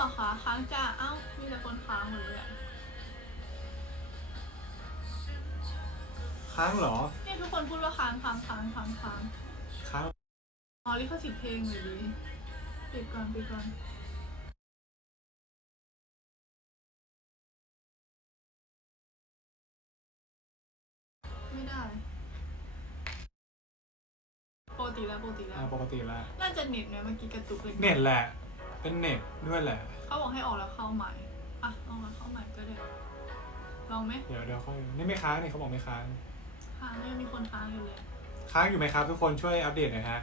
เหรอคะค้างจ้าเอ้ามีแต่คนค้างหมดเลยอะค้างเหรอ เนี่ยทุกคนพูดว่าค้างค้างค้างค้างค้างค้างอ๋อลิขสิทธิ์เพลงเลยดิปิดก่อนปิดก่อนไม่ได้ปกติแล้วปกติแล้อ่าวปกติแล้วน่าจะเน็ตไหมเมื่อกี้กระตุกเลย เน็ตแหละ เป็นเน็ตด้วยแหละ เขาบอกให้ออกแล้วเข้าใหม่ อะออกแล้วเข้าใหม่ก็ได้ลองไหมเดี๋ยวเดี๋ยวค่อยนี่ไม่ค้างนี่เขาบอกไม่ค้าง ค้างยังมีคนค้างอยู่เลย ค้างอยู่ไหมครับ ทุกคนช่วยอัปเดตหน่อยฮะ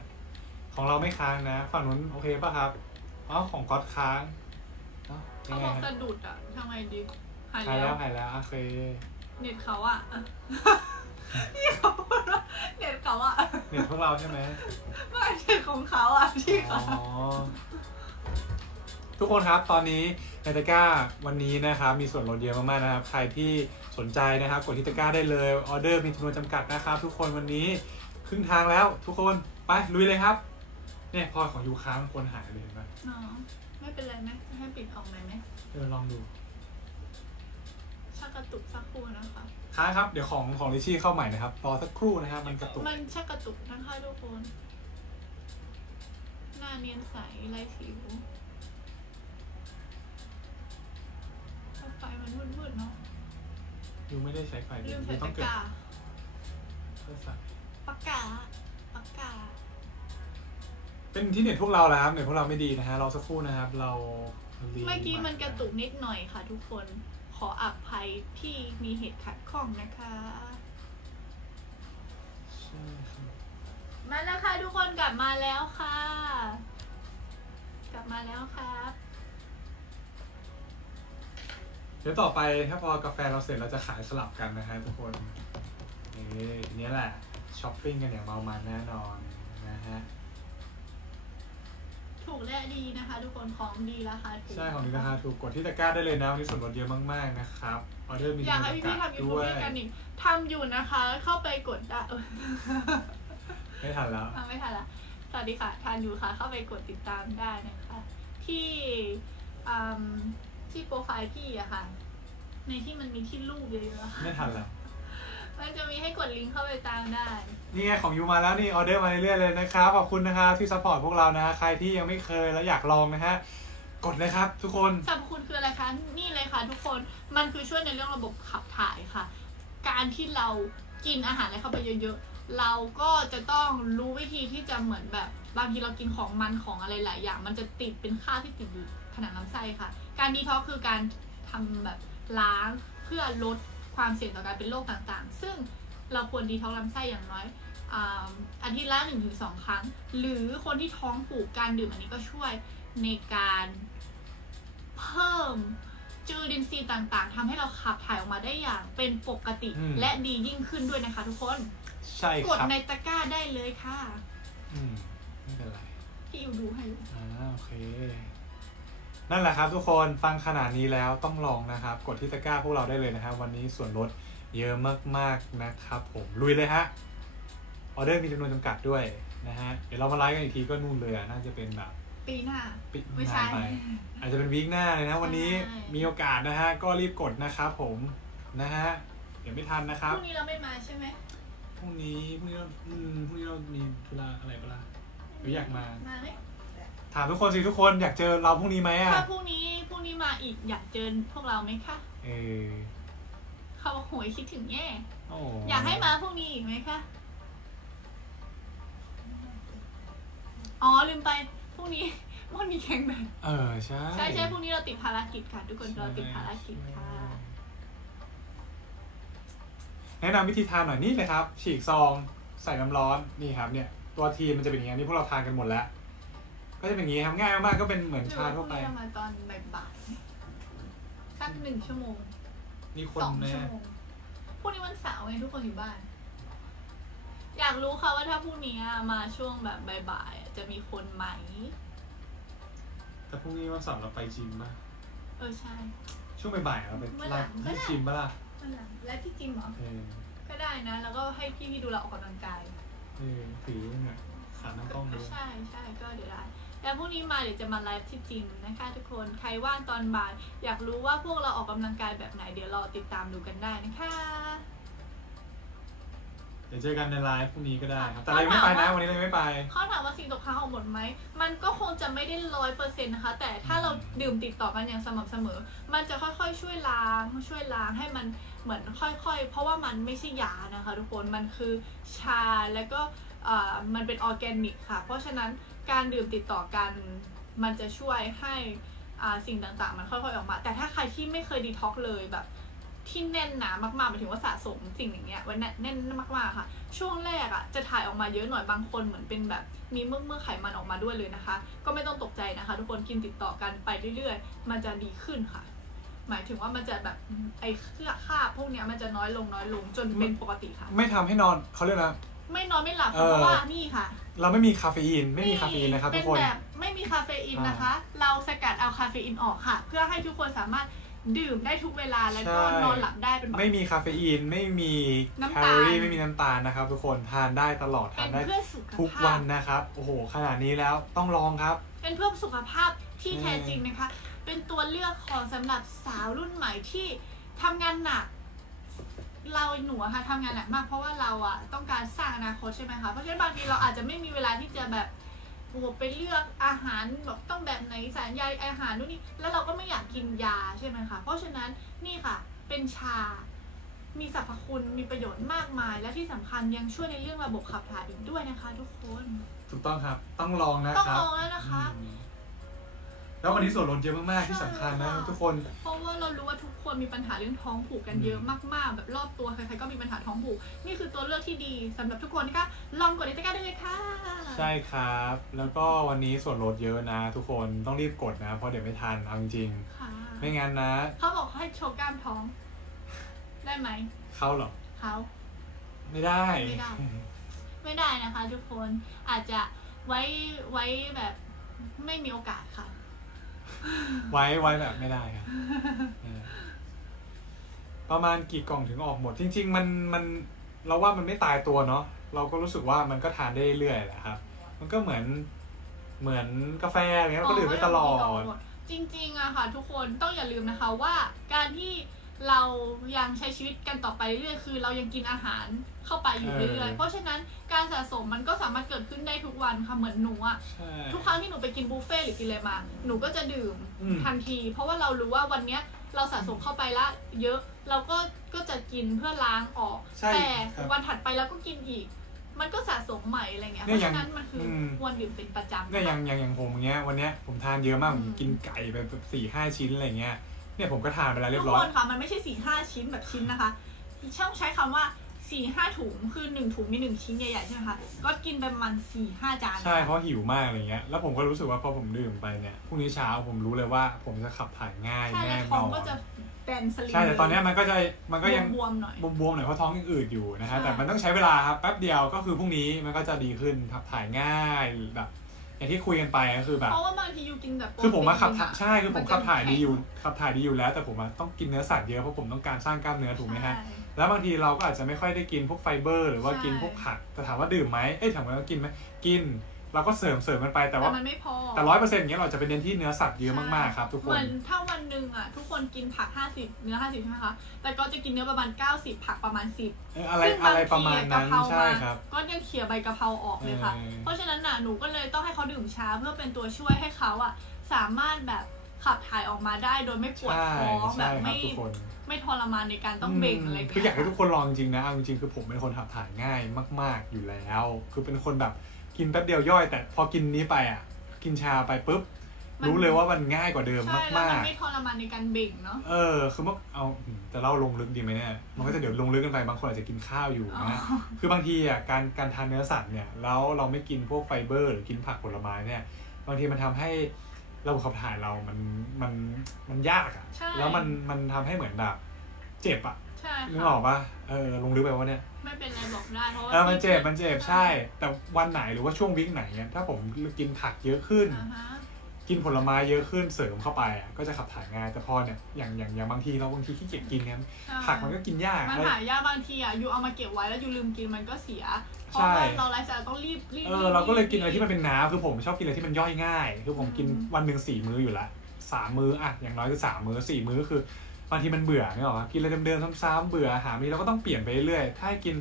ของเราไม่ค้างนะ ฝั่งนู้นโอเคป่ะครับ อ๋อของก๊อตค้างเอ้ายัเขางไงบอกฮะสะดุดอะทำไงดีหายหายแล้แล้ววหายแล้วโอเค เน็ตเขาอะพี่เขาพูดว่าเน็ตเขาอะเน็ตพวกเราใช่ไหมไม่เน็ตของเขาอะที่อ๋เขาอ ทุกคนครับตอนนี้ในตะกร้าวันนี้นะครับมีส่วนลดเยอะมากๆนะครับ ใครที่สนใจนะครับกดที่ตะกร้าได้เลยออเดอร์มีจำนวนจำกัดนะครับ ทุกคนวันนี้ครึ่งทางแล้ว ทุกคนไปลุยเลยครับเนี่ยพอของยูค้างคนหายเลยเห็นไหมอ๋อไม่เป็นไรไหมให้ปิดออกไหมไหมเออลองดูชักกระตุกสักครู่นะคะค้างครับ เดี๋ยวของของลิชี่เข้าใหม่นะครับรอสักครู่นะครับมันกระตุกมันชักกระตุกนะคะทุกคน หน้าเนียนใสไร้สิว มันมืดๆเนาะยูไม่ได้ใช้ไฟลืมยูใส่ต้อตะงเกิดกร้าเพื่อใส่ปากกาปากกาเป็นที่เน็ตพวกเราแล้วครับเน็ตพวกเราไม่ดีนะฮะรอสักครู่นะครับเรารีเมื่อกี้มันกระตุกนิดหน่อยค่ะทุกคนขออภัยที่มีเหตุขัดข้องนะคะ ใช่ครับมาแล้วค่ะทุกคนกลับมาแล้วค่ะ กลับมาแล้วครับ เดี๋ยวต่อไปถ้าพอกาแฟเราเสร็จเราจะขายสลับกันนะฮะทุกคนนี่ทีนี้แหละช้อปปิ้งกันอย่างเมามันแน่นอนนะฮะถูกและดีนะคะ ทุกคนของดีราคาถูกใช่ของนี้ราคาถูกกดที่ตะกร้าได้เลยนะวันนี้ส่วนลดเยอะมากๆนะครับออเดอร์มีอยากให้จำนวนพี่ๆทำยูทูบด้วยด้วยกันอีกทำอยู่นะคะ เข้าไปกดได้เออไม่ทันแล้วทำไม่ทันละสวัสดีค่ะทานอยู่ค่ะ เข้าไปกดติดตามได้นะคะ ที่อืม ที่โปรไฟล์พี่อะค่ะ ในที่มันมีที่รูปเยอะๆอะค่ะไม่ทันแล้ว มันจะมีให้กดลิงก์เข้าไปตามได้ นี่ไงของยูมาแล้วนี่ออเดอร์มาเรื่อยๆเลยนะครับขอบคุณนะครับที่ซัพพอร์ตพวกเรานะใครที่ยังไม่เคยแล้วอยากลองนะฮะกดเลยครับ ทุกคน สรรพคุณคืออะไรคะ นี่เลยค่ะทุกคน มันคือช่วยในเรื่องระบบขับถ่ายค่ะ การที่เรากินอาหารอะไรเข้าไปเยอะๆ เราก็จะต้องรู้วิธีที่จะเหมือนแบบ บางทีเรากินของมันของอะไรหลายอย่าง มันจะติดเป็นค่าบที่ติดอยู่ ผนังลำไส้ค่ะ การดีท็อกซ์คือการทำแบบล้างเพื่อลดความเสี่ยงต่อการเป็นโรคต่างๆ ซึ่งเราควรดีท็อกซ์ลำไส้อย่างน้อยอาอาทิตย์ละหนึ่งถึงสองครั้ง หรือคนที่ท้องผูกการดื่มอันนี้ก็ช่วยในการเพิ่มจุลินทรีย์ต่างๆทำให้เราขับถ่ายออกมาได้อย่างเป็นปกติอืมและดียิ่งขึ้นด้วยนะคะทุกคน ใช่กคดรับในตะกร้าได้เลยค่ะ อืม ไม่เป็นไรพี่อิวดูให้อยู่อ่าโอเค นั่นแหละครับทุกคนฟังขนาดนี้แล้วต้องลองนะครับ กดที่ตะกร้าพวกเราได้เลยนะครับ วันนี้ส่วนลดเยอะมากๆนะครับผมลุยเลยฮะออเดอร์มีจำนวนจำกัดด้วยนะฮะเดี๋ยวเรามาไลฟ์กันอีกทีก็นู่นเลยอะน่าจะเป็นแบบปีหน้า ปิไม่ใช่ นานไปอาจจะเป็นวีคหน้าเลยนะวันนี้ใช่ มีโอกาสนะฮะก็รีบกดนะครับผมนะฮะเดี๋ยวไม่ทันนะคพรับรุ่งนี้เราไม่มาใช่ไหมพรุ่งนี้พรุ่งนี้เราอืมพรุ่งนี้เรามีธุระอะไรปะล่ะหรืออยากมา มาไหมถามทุกคนสิทุกคนอยากเจอเราพรุ่งนี้ไหมอะถ้าพรุ่งนี้พรุ่งนี้มาอีกอยากเจอพวกเราไหมคะ เออเขาบอกโหยคิดถึงแย่โอ้อยากให้มาพรุ่งนี้อีกไหมคะ อ๋อลืมไปพรุ่งนี้มันมีแข่งแบดเออใช่ใช่ใช่พรุ่งนี้เราติดภารกิจค่ะ ทุกคนเราติดภารกิจค่ะ แนะนำวิธีทานหน่อยนี่เลยครับ ฉีกซองใส่น้ำร้อนนี่ครับเนี่ย ตัวทีมันจะเป็นอย่างนี้นี่พวกเราทานกันหมดแล้ว ก็จะเป็นอย่างนี้ครับง่ายมากๆก็เป็นเหมือนหรือชาว่าพทั่รุ่วงไปนี้เรามาตอนบ่ายๆสักหนึ่งชั่วโมงมีคนสองแน่ชั่วโมงพรุ่งนี้วันเสาร์ไงทุกคนอยู่บ้าน อยากรู้ค่ะว่าถ้าพรุ่งนี้มาช่วงแบบบ่ายๆอะจะมีคนไหม แต่พรุ่งนี้วันเสาร์เราไปจิมป่ะ เออใช่ ช่วงบ่ายๆเราไปเมื่อไหร่ร้านเมื่อไหร่ ที่จิมป่ะล่ะนั่นแหละและที่จริงเหรอ เออก็ได้นะ แล้วก็ให้พี่ๆดูเราออกกำลังกาย เออถือเนี่ยขาตั้งกล้องด้วยใช่ใช่ก็เดี๋ยวได้ แล้วพรุ่งนี้มาเดี๋ยวจะมาไลฟ์ที่จิมนะคะทุกคนใครว่างตอนบ่ายอยากรู้ว่าพวกเราออกกำลังกายแบบไหนเดี๋ยวรอติดตามดูกันได้นะคะเดี๋ยวเจอกันในไลฟ์พรุ่งนี้ก็ได้ครับ แต่เรายังไม่ไปนะวันนี้เรายังไม่ไปเขาถามว่าสิ่งตกค้างออกหมดไหม มันก็คงจะไม่ได้ร้อยเปอร์เซ็นต์นะคะ แต่ถ้าเราดื่มติดต่อกันอย่างสม่ำเสมอ มันจะค่อยๆช่วยล้าง ช่วยล้างให้มันเหมือนค่อยๆ เพราะว่ามันไม่ใช่ยานะคะทุกคน มันคือชาแล้วก็เอ่อ มันเป็นออร์แกนิกค่ะ เพราะฉะนั้นการดื่มติดต่อกันมันจะช่วยให้สิ่งต่างๆ มันค่อยๆออกมา แต่ถ้าใครที่ไม่เคยดีท็อกเลยแบบที่แน่นหนามากๆหมายถึงว่าสะสมสิ่งอย่างเงี้ยไว้แน่นมากๆค่ะ ช่วงแรกอะจะถ่ายออกมาเยอะหน่อยบางคนเหมือนเป็นแบบมีเมือกเมือไขมันออกมาด้วยเลยนะคะ ก็ไม่ต้องตกใจนะคะ ทุกคนกินติดต่อกันไปเรื่อยๆ มันจะดีขึ้นค่ะ หมายถึงว่ามันจะแบบไอ้เครือคราบพวกเนี้ยมันจะน้อยลงน้อยลงจนเป็นปกติค่ะ ไม่ทำให้นอนเขาเรียกนะ ไม่นอนไม่หลับเออ เพราะว่านี่ค่ะเราไม่มีคาเฟอีนไม่มีคาเฟอีนนะครับทุกคนเป็นแบบไม่มีคาเฟอีนนะคะ เราสกัดเอาคาเฟอีนออกค่ะ เพื่อให้ทุกคนสามารถดื่มได้ทุกเวลาแล้วก็ใช่ นอนหลับได้เป็นแบบไม่มีคาเฟอีนไม่มีน้ำแคตาล ลอรี่ไม่มีน้ำตาลนะครับ ทุกคนทานได้ตลอดเป็ทานนได้เพื่อสุขภาพทุกวันนะครับโอ้โหขนาดนี้แล้วต้องลองครับ เป็นเพื่อสุขภาพที่ใช่แท้จริงนะคะ เป็นตัวเลือกของสำหรับสาวรุ่นใหม่ที่ทำงานหนัก เราหนูอะค่ะทำงานหนักมากเพราะว่าเราอะต้องการสร้างอนาคตใช่ไหมคะเพราะฉะนั้นบางทีเราอาจจะไม่มีเวลาที่จะแบบโอ้โหไปเลือกอาหารแบบต้องแบบไหนสารใยอาหารนู่นนี่แล้วเราก็ไม่อยากกินยาใช่ไหมคะเพราะฉะนั้นนี่ค่ะเป็นชา มีสรรพคุณมีประโยชน์มากมาย และที่สำคัญยังช่วยในเรื่องระบบขับถ่ายอีกด้วยนะคะ ทุกคน ถูกต้องครับ ต้องลองนะต้องครับลองแล้วนะคะ อืม แล้ววันนี้ส่วนลดเยอะมากๆที่สำคัญนะใช่ค่ะทุกคน เพราะว่าเรารู้ว่าทุกคนมีปัญหาเรื่องท้องผูกกันเยอะมากๆ แบบรอบตัวใครๆก็มีปัญหาท้องผูก นี่คือตัวเลือกที่ดีสำหรับทุกคนนะคะลองกดติดตามได้เลยค่ะ ใช่ครับ แล้วก็วันนี้ส่วนลดเยอะนะ ทุกคนต้องรีบกดนะ เพราะเดี๋ยวไม่ทันเอาจริงค่ะๆไม่งั้นนะ เขาบอกให้โชว์กล้ามท้อง ได้ไหมเข้าหรอเขา ไม่ได้ ไม่ได้ ไม่ได้นะคะ ทุกคนอาจจะไว้ไว้แบบไม่มีโอกาสค่ะ ไว้ไว้แบบไม่ได้ครับประมาณกี่กล่องถึงออกหมด จริง ๆ มันมันเราว่ามันไม่ตายตัวเนาะเราก็รู้สึกว่ามันก็ทานได้เรื่อยแหละครับ มันก็เหมือนเหมือนกาแฟอะไรเงี้ยเราก็ดื่มไปตลอด จริงๆอะค่ะ ทุกคนต้องอย่าลืมนะคะว่าการที่ เรายังใช้ชีวิตกันต่อไปเรื่อยๆคือ เรายังกินอาหารเข้าไปอยู่เออเรื่อยๆเพราะฉะนั้นการสะสมมันก็สามารถเกิดขึ้นได้ทุกวันค่ะเหมือนหนูอะใช่ทุกครั้งที่หนูไปกินบุฟเฟ่ต์หรือกินอะไรมาหนูก็จะดื่มอืมทันที เพราะว่าเรารู้ว่าวันเนี้ยเราสะสมเข้าไปละ เยอะเราก็ก็จะกินเพื่อล้างออกใช่แต่ครับวันถัดไปเราก็กินอีก มันก็สะสมใหม่อะไรเงี้ยเพเนี่ยราะอย่างฉะนั้นมันคืออมควรดื่มเป็นประจำเนี่ยอย่างอย่างอย่างผมอย่างเงี้ยวันเนี้ยผมทานเยอะมากผมอืมกินไก่ไปแบบสี่ห้าชิ้นอะไรเงี้ย เนี่ยผมก็ทานไปแล้วเรีทุยกบร้อคย นค่ะมันไม่ใช่สี่ห้าชิ้นแบบชิ้นนะคะช่างใช้คำว่าสี่ห้าถุงคือหนึ่งถุงมีหนึ่งชิ้นใหญ่ๆใช่ไหมคะก็กินไปประมาณสี่ห้าจานใช่เพราะหิวมากอะไรเงี้ย แล้วผมก็รู้สึกว่าพอผมดื่มไปเนี่ยพรุ่งนี้เช้าผมรู้เลยว่าผมจะขับถ่ายง่ายใช่แน่แล้วนท้อองนก็จะแบนสลิมใช่แต่ตอนเนี้ยมันก็จะมันก็ยังบวมๆหน่อย บวมๆหน่อยเพราะท้องยังอืดอยู่นะฮะใช่ แต่มันต้องใช้เวลาครับแป๊บเดียวก็คือพรุ่งนี้มันก็จะดีขึ้นขับถ่ายง่ายแบบ อย่างที่คุยกันไปก็คือแบบ เพราะว่าบางทียูกินแบบคือผมมาขับถ่ายโปรตีนใช่คือผมมันจะขับถ่ายดีอยู่แข็งขับถ่ายดีอยู่แล้ว แต่ผมอะต้องกินเนื้อสัตว์เยอะเพราะผมต้องการสร้างกล้ามเนื้อถูกไหมฮะใช่แล้วบางทีเราก็อาจจะไม่ค่อยได้กินพวกไฟเบอร์ หรือว่าใช่กินพวกผักแต่ถามว่าดื่มไหมเอ้ยถามว่ากินไหมกิน เราก็เสริมเสริมมันไปแต่แต่ว่ามันไม่พอแต่ร้อยเปอร์เซ็นต์อย่างเงี้ยเราจะไปเน้นที่เนื้อสัตว์เยอะมากๆครับทุกคเหมืนอนถ้าวันหนึ่งอะทุกคนกินผัก 50 เนื้อ 50 ใช่ไหมคะ แต่ก็จะกินเนื้อประมาณ 90 ผักประมาณ 10 เอออะไรซึ่งอะไรบางประทีมาณอะนั้นกะเพราใช่มาครับ ก็ยังเขี่ยใบกะเพราออกเลยค่ะ เออ เพราะฉะนั้นน่ะหนูก็เลยต้องให้เขาดื่มชาเพื่อเป็นตัวช่วยให้เขาอะสามารถแบบขับถ่ายออกมาได้โดยไม่ปวดใช่ท้องแบใช่บครับไม่ทุกคนไม่ทรมานในการต้องเบ่งอะไรมเงี้ยคืออยากให้ทุกคนลองจริงๆนะเอาจริงๆคือผมเป็นคนขับถ่ายง่ายมาก ๆอยู่แล้ว คือเป็นคนแบบ กินแป๊บเดียวย่อย แต่พอกินนี้ไปอะ กินชาไปปุ๊บรู้เลยว่ามันง่ายกว่าเดิมใช่แล้วมามันกไม่ทรมานในการเบ่งเนาะ ๆ เออ คือเมื่อเอาจะเล่าลงลึกดีไหมเนี่ย มันก็จะเดี๋ยวลงลึกกันไปบางคนอาจจะกินข้าวอยู่อ๋อนะคือบางทีอะการการทานเนื้อสัตว์เนี่ยแล้วเราไม่กินพวกไฟเบอร์หรือกินผักผลไม้เนี่ย บางทีมันทำให้ระบบขับถ่ายเรามันมันมันยากอะ ใช่ แล้วมันมันทำให้เหมือนแบบ เจ็บอะใช่นึกอค่ะอกปะเออลงลึกไปว่าเนี่ย ไม่เป็นไรบอกได้เพราะว่าเออมันเจ็บมันเจ็บใช่ แต่วันไหนหรือว่าช่วงวิกไหนเนี่ยถ้าผมกินผักเยอะขึ้น อ่าฮะกินผลไม้เยอะขึ้นเสริมเข้าไปอะก็จะขับถ่ายง่ายแต่พอเนี่ยอย่างอย่างอย่างบางทีเราบางทีขี้เกียจกินเนี่ยผักมันก็กินยากมันหายากบางทีอะยูเอามาเก็บไว้แล้วยูลืมกินมันก็เสียเพใช่ราะว่าเราไลฟ์สไตล์ต้องรีบรีบเออเราก็เลยกินอะไรที่มันเป็นน้ำคือผมชอบกินอะไรที่มันย่อยง่าย คือผมกินอืมวันหนึ่งสี่มื้ออยู่ละสามมื้ออะอย่างน้อยคือสามมื้อสี่มื้อคือ บางทีมันเบื่อเนี่ยหรอกินอะไรเดิมๆซ้ำๆเบื่ออาหารนี้เราก็ต้องเปลี่ยนไปเรื่อยๆถ้าให้กิน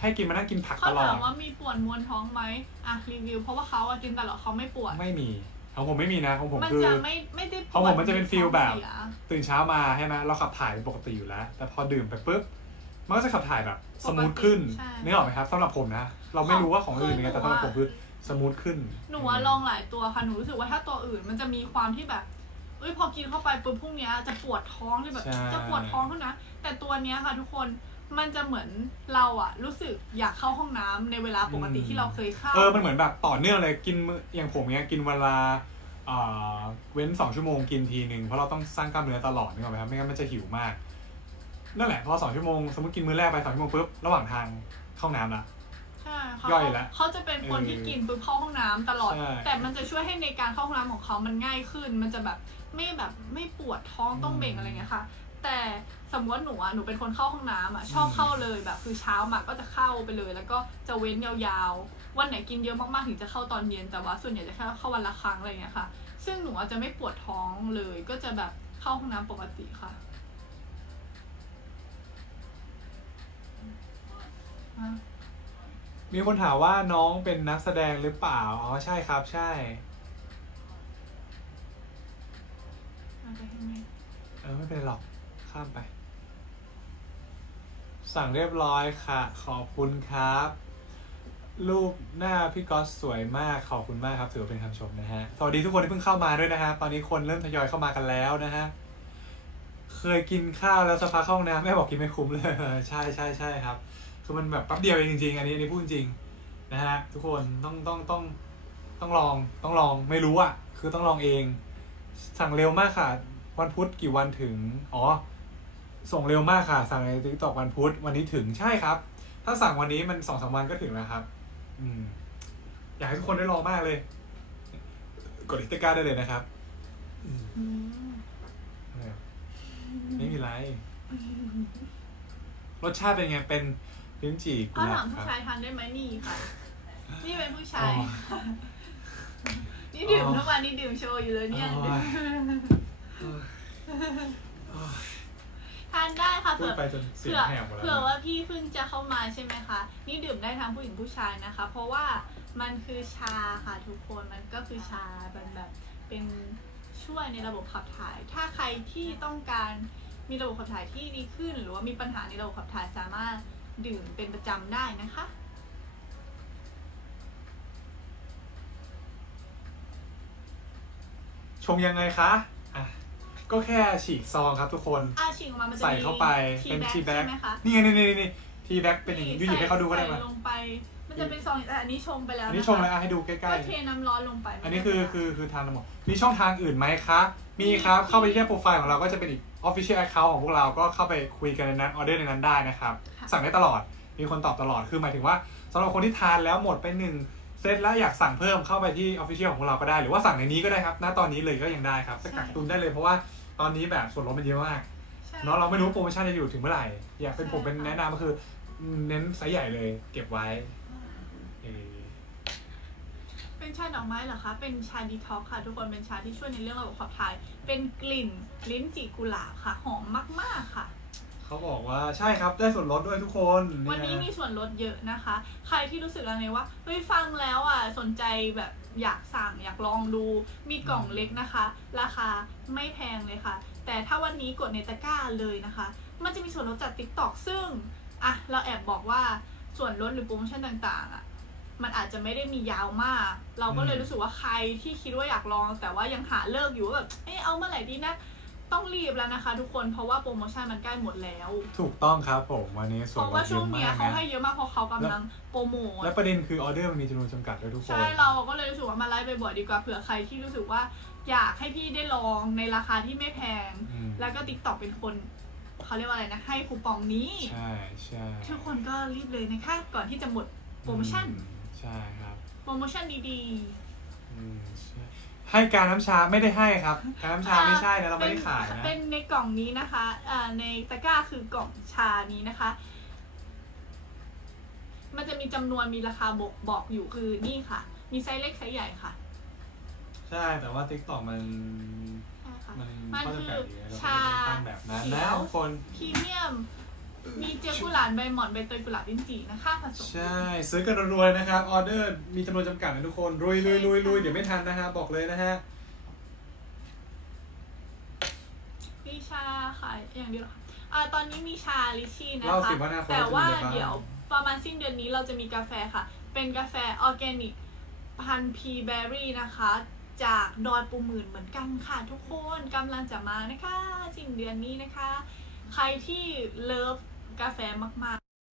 ให้กินมานั่งกินผักเขาตลอถาดมว่ามีปวดมวนท้องไหมอะรีวิว เพราะว่าเขาอะกินตลอดเขาไม่ปวดไม่มีของผมไม่มีนะของผมมันคือจะไม่ไม่ได้ปวดของผมมันจะเป็นฟีลแบบท้องเสียตื่นเช้ามาใช่ไหมเราขับถ่ายเป็นปกติอยู่แล้ว แต่พอดื่มไปปุ๊บมันก็จะขับถ่ายแบบสมูทขึ้นใช่นึกออกไหมครับสำหรับผมนะ เราไม่รู้ว่าของอื่นเป็นไงคือแต่สำหรับผมหนูอะคือสมูทขึ้น หนูอะลองหลายตัวค่ะหนูรู้สึกว่าถ้าตัวอื่นมันจะมีความที่แบบเอ้ยพอกินเข้าไปปุ๊บพรุ่งเนี้ยจะปวดท้องที่แบบ ใช่ จะปวดท้องเท่านะแต่ตัวเนี้ยค่ะทุกคนมันจะเหมือนเราอะรู้สึกอยากเข้าห้องน้ำในเวลาปกติที่เราเคยเข้า เออ มันเหมือนแบบต่อเนื่องเลยกินมื้ออย่างผมเนี้ยกินเวลาเอ่อเว้นสองชั่วโมงกินทีหนึ่งเพราะเราต้องสร้างกล้ามเนื้อตลอดนึกออกไหมครับไม่งั้นมันจะหิวมาก นั่นแหละพอสองชั่วโมงสมมติกินมื้อแรกไปสองชั่วโมงปุ๊บระหว่างทางเข้าน้ำละ ใช่เขาย่อยแล้วเขาจะเป็นคนที่เออกินปุ๊บเข้าห้องน้ำตลอด ใช่แต่มันจะช่วยให้ในการเข้าห้องน้ำของเขามันง่ายขึ้น มันจะแบบ ไม่แบบไม่ปวดท้องต้องเบ่งอะไรเงี้ยค่ะ แต่สมมติว่าหนูอะหนูเป็นคนเข้าห้องน้ำอะชอบเข้าเลยแบบคือเช้ามาก็จะเข้าไปเลย แล้วก็จะเว้นยาวๆ วันไหนกินเยอะมากๆถึงจะเข้าตอนเย็นแต่ว่าส่วนใหญ่จะแค่เข้าวันละครั้งอะไรเงี้ยค่ะ ซึ่งหนูอาจจะไม่ปวดท้องเลยก็จะแบบเข้าห้องน้ำปกติค่ะอะ มีคนถามว่าน้องเป็นนักแสดงหรือเปล่า อ๋อ ใช่ครับ ใช่ เอาไปให้แม่เออไม่เป็นหรอกข้ามไป สั่งเรียบร้อยค่ะ ขอบคุณครับ รูปหน้าพี่ก๊อตสวยมากขอบคุณมากครับถือว่าเป็นคำชมนะฮะสวัสดีทุกคนที่เพิ่งเข้ามาด้วยนะฮะตอนนี้คนเริ่มทยอยเข้ามากันแล้วนะฮะเคยกินข้าวแล้วสักพักเข้าห้องน้ำแม่บอกกินไม่คุ้มเลยใช่ใช่ใช่ครับ คือมันแบบแป๊บเดียวเองจริงๆอันนี้อันนี้พูดจริงนะฮะทุกคนต้องต้องต้องต้องลองต้องลองไม่รู้อะ คือต้องลองเอง สั่งเร็วมากค่ะ วันพุธกี่วันถึง อ๋อ ส่งเร็วมากค่ะ สั่งในทิกตอกวันพุธวันนี้ถึงใช่ครับ ถ้าสั่งวันนี้มันสองสามวันก็ถึงแล้วครับ อืม อยากให้ทุกคนได้ลองมากเลย กดติดตามได้เลยนะครับอืมอืมเออไม่มีไร รสชาติเป็นไง เป็นลิ้นจี่กุถ้าหลาถาบมคผู้รับชายทานได้ไหมนี่ค่ะ นี่เป็นผู้ชาอ๋ยอ นี่ดื่มอ๋อทุกวันนี่ดื่มโชว์อยู่เลยเนี่ยโอ้ยโอ้ยทานได้ค่ะพูเผื่ดอไปจนเสียเผื่งอแหบหมดแล้วเผื่อว่าพี่เพิ่งจะเข้ามาใช่ไหมคะ นี่ดื่มได้ทั้งผู้หญิงผู้ชายนะคะ เพราะว่ามันคือชาค่ะทุกคนมันก็คือชาเป็นแบบเป็นช่วยในระบบขับถ่าย ถ้าใครที่ต้องการมีระบบขับถ่ายที่ดีขึ้น หรือว่ามีปัญหาในระบบขับถ่ายสามารถดื่มเป็นประจำได้นะคะ ชงยังไงคะอะก็แค่ฉีกซองครับทุกคน อาชิงออกมา มันจะใส่มีเข้าไปทีเป็นแบ็กทีแบ็กใช่ไหมคะนี่ไงนี่นี่นี่ทีแบ็กเป็นอย่างนี้ยูหยิบให้เขาดูก็ได้ใส่มาลงไป มันจะเป็นซองแต่อันนี้ชงไปแล้วอันนะนี้ชงแล้วอะให้ดูใกล้ก็เทน้ำร้อนลงไปๆ อันนี้คือคือคือทางทั้งหมดมีช่องทางอื่นไหมคะมีครับเข้าไปที่โปรไฟล์ของเราก็จะเป็นอีก Official Account ของพวกเราก็เข้าไปคุยกันในนั้นออเดอร์ในนั้นได้นะครับสั่งได้ตลอดมีคนตอบตลอดคือหมายถึงว่าสำหรับคนที่ทานแล้วหมดไปหนึ่ง เซตแล้วอยากสั่งเพิ่มเข้าไปที่ Official ของพวกเราก็ได้ หรือว่าสั่งในนี้ก็ได้ครับ ณ ตอนนี้เลยก็ยังได้ครับจะกักตุนได้เลยเพราะว่าตอนนี้แบบส่วนลดมันเยอะมากใช่เนาะเราไม่รู้โปรโมชั่นจะอยู่ถึงเมื่อไหร่ อยากเป็นผมเป็นแนะนำก็คือ เน้นไซส์ใหญ่เลย เก็บไว้เออเป็นชาดอกไม้เหรอคะ เป็นชาดีท็อกค่ะ ทุกคน เป็นชาที่ช่วยในเรื่องระบบขับถ่าย เป็นกลิ่นลิ้นจี่กุหลาบค่ะ หอมมากๆค่ะ เขาบอกว่าใช่ครับได้ส่วนลดด้วยทุกคนวันนี้มีส่วนลดเยอะนะคะ ใครที่รู้สึกอะไรว่าเฮ้ยฟังแล้วอะสนใจแบบอยากสั่งอยากลองดู มีกล่องเล็กนะคะ ราคาไม่แพงเลยค่ะ แต่ถ้าวันนี้กดในตะกร้าเลยนะคะ มันจะมีส่วนลดจาก TikTok ซึ่งอะเราแอบบอกว่าส่วนลดหรือโปรโมชั่นต่างๆอะมันอาจจะไม่ได้มียาวมาก เราก็เลยรู้สึกว่าใครที่คิดว่าอยากลอง แต่ว่ายังหาเลิกอยู่ว่าแบบเอะเอาเมื่อไหร่ดีนะ ต้องรีบแล้วนะคะ ทุกคนเพราะว่าโปรโมชั่นมันใกล้หมดแล้ว ถูกต้องครับผมวันนี้ส่เพวนราะลว่าดเยช่วงอะเนี้ยมากเขานะให้เยอะมากเพราะเขากำลังโปรโมทและประเด็นคือออเดอร์มันมีจำนวนจำกัดด้วยทุกคน ใช่เราก็เลยรู้สึกว่ามาไลฟ์บ่อยๆดีกว่าเผื่อใครที่รู้สึกว่า อยากให้พี่ได้ลองในราคาที่ไม่แพง อืม แล้วก็ติ๊กต็อกเป็นคนเขาเรียกว่าอะไรนะให้คูปองนี้ ใช่ใช่ทุกคนก็รีบเลยนะคะ ก่อนที่จะหมดโปรโมชั่น อืมใช่ครับโปรโมชั่นดีอืมใช่ ให้การน้ำชาไม่ได้ให้ครับ การน้ำชาไม่ใช่นะเราไม่ได้ขายเป็นนะ เป็นในกล่องนี้นะคะอ่าในตะกร้าคือกล่องชานี้นะคะ มันจะมีจำนวนมีราคาบอกบอกอยู่คือนี่ค่ะ มีไซส์เล็กไซส์ใหญ่ค่ะใช่แต่ว่า t ิ k t o k มันใช่ค่ะมันมันข้อจำกัดคือเยอะเราชาไม่ได้ตั้งแบบนั้นเขีนะยวทุกคน พรีเมียม มีเจลกุหลาบใบหมอนใบเตยกุหลาบลิ้นจี่นะคะผสม ใช่ ซื้อกันรวยๆนะครับ ออเดอร์มีจำนวนจำกัดนะทุกคนลุยลุยลุยลุยใช่ค่ะเดี๋ยวไม่ทันนะฮะ บอกเลยนะฮะ มีชาค่ะอย่างเดียวเหรอค่ะอ่าตอนนี้มีชาลิชี่นะเล่าคะสิว่าอนาคตแต่จะมีว่าอะไรบ้าง เดี๋ยวประมาณสิ้นเดือนนี้เราจะมีกาแฟค่ะ เป็นกาแฟออร์แกนิกพันพีแบรี่นะคะ จากดอยปูหมื่นเหมือนกันค่ะทุกคนกำลังจะมานะคะสิ้นเดือนนี้นะคะ ใครที่เลิฟ กาแฟมาก